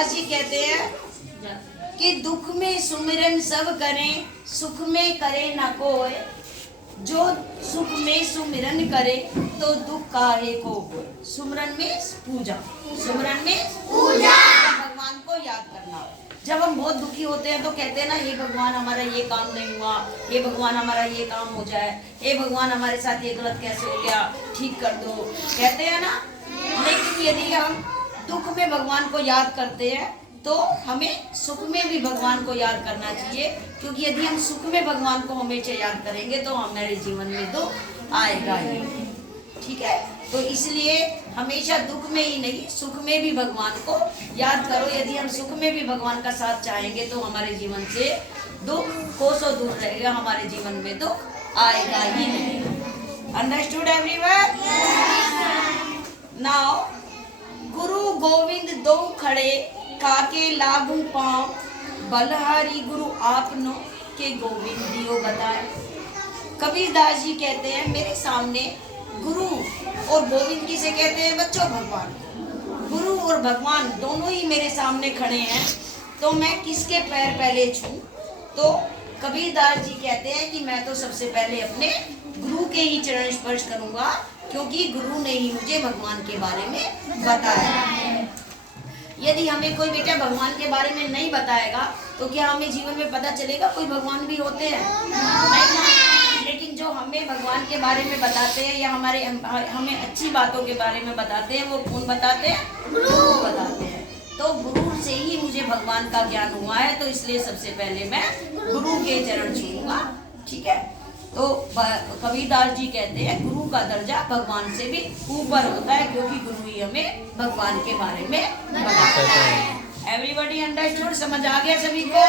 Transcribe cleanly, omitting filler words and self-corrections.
कबीरदास जी कहते हैं कि दुख में सुमिरन सब करें, सुख में करे न कोय। जो सुख में सुमिरन करे तो दुख काहे को होय। सुमिरन में पूजा, सुमिरन में पूजा, भगवान को याद करना। जब हम बहुत दुखी होते हैं तो कहते हैं ना, हे भगवान हमारा ये काम नहीं हुआ, हे भगवान हमारा ये काम हो जाए, हे भगवान हमारे साथ ये गलत कैसे हो गया, ठीक कर दो, कहते हैं ना। लेकिन यदि हम दुख में भगवान को याद करते हैं तो हमें सुख में भी भगवान को याद करना चाहिए, क्योंकि यदि हम सुख में भगवान को हमेशा याद करेंगे तो हमारे जीवन में दुख आएगा ही। ठीक है, तो इसलिए हमेशा दुख में ही नहीं, सुख में भी भगवान को याद करो। यदि हम सुख में भी भगवान का साथ चाहेंगे तो हमारे जीवन से दुख कोसों दूर रहेगा, हमारे जीवन में दुख आएगा ही नहीं। Understood everyone? नाउ गुरु गोविंद दो खड़े, काके लागू पाँव, बलहारी गुरु आपनो के गोविंद दियो बताए। कबीरदास जी कहते हैं, मेरे सामने गुरु और गोविंद किसे कहते हैं बच्चों? भगवान। गुरु और भगवान दोनों ही मेरे सामने खड़े हैं, तो मैं किसके पैर पहले छूं? तो कबीरदास जी कहते हैं कि मैं तो सबसे पहले अपने गुरु के ही चरण स्पर्श करूंगा, क्योंकि गुरु ने ही मुझे भगवान के बारे में बताया। यदि हमें कोई बेटा भगवान के बारे में नहीं बताएगा तो क्या हमें जीवन में पता चलेगा कोई भगवान भी होते हैं? नहीं। लेकिन जो हमें भगवान के बारे में बताते हैं या हमें अच्छी बातों के बारे में बताते हैं, वो कौन बताते हैं? गुरु बताते हैं। तो गुरु से ही मुझे भगवान का ज्ञान हुआ है, तो इसलिए सबसे पहले मैं गुरु के चरण छूऊंगा। ठीक है, तो कबीरदास जी कहते हैं गुरु का दर्जा भगवान से भी ऊपर होता है, क्योंकि गुरु ही हमें भगवान के बारे में बताता है। Everybody understood? समझ आ गया सभी को?